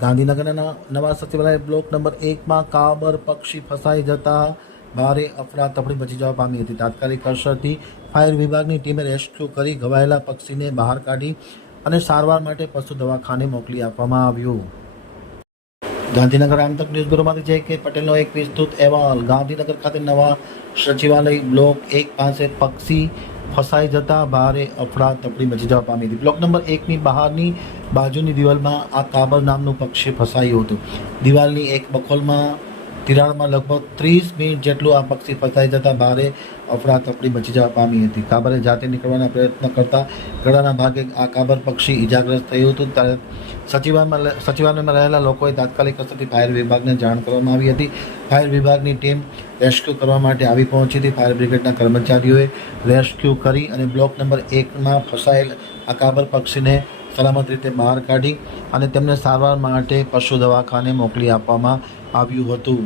ગાંધીનગરના નવા સચિવાલય બ્લોક નંબર 1માં કાબર પક્ષી ફસાઈ જતા ભારે અફરાતફરી મચી જવા પામી હતી। તાત્કાલિક અસરથી ફાયર વિભાગની ટીમે રેસ્ક્યુ કરી ઘવાયેલા પક્ષીને બહાર કાઢી અને સારવાર માટે પશુ દવાખાને મોકલી આપવામાં આવ્યું। ગાંધીનગર આમતક ન્યૂઝ બ્યુરોમાંથી જય કે પટેલનો એક વિસ્તૃત અહેવાલ। ગાંધીનગર ખાતે નવા સચિવાલય બ્લોક 1 પાસે પક્ષી ફસાઈ જતા ભારે અફરાતફરી મચી જવા પામી હતી। બ્લોક નંબર 1ની બહારની બાજુની દિવાલમાં આ કાબર નામનું પક્ષી ફસાયું હતું। દિવાલની એક બખોલમાં તિરાડમાં લગભગ 30 મિનિટ જેટલું આ પક્ષી ફસાઈ જતા ભારે અફરાતફરી મચી જવા પામી હતી। કાબરે જાતે નીકળવાના પ્રયત્ન કરતા ગળાના ભાગે આ કાબર પક્ષી ઇજાગ્રસ્ત થયું હતું। ત્યારે સચિવાલયમાં રહેલા લોકોએ તાત્કાલિક અસરથી ફાયર વિભાગને જાણ કરવામાં આવી હતી। ફાયર વિભાગની ટીમ રેસ્ક્યુ કરવા માટે આવી પહોંચી હતી। ફાયર બ્રિગેડના કર્મચારીઓએ રેસ્ક્યુ કરી અને બ્લોક નંબર 1માં ફસાયેલ આ કાબર પક્ષીને સલામત રીતે બહાર કાઢી અને તેમને સારવાર માટે પશુ દવાખાને મોકલી આપવામાં આવ્યું હતું।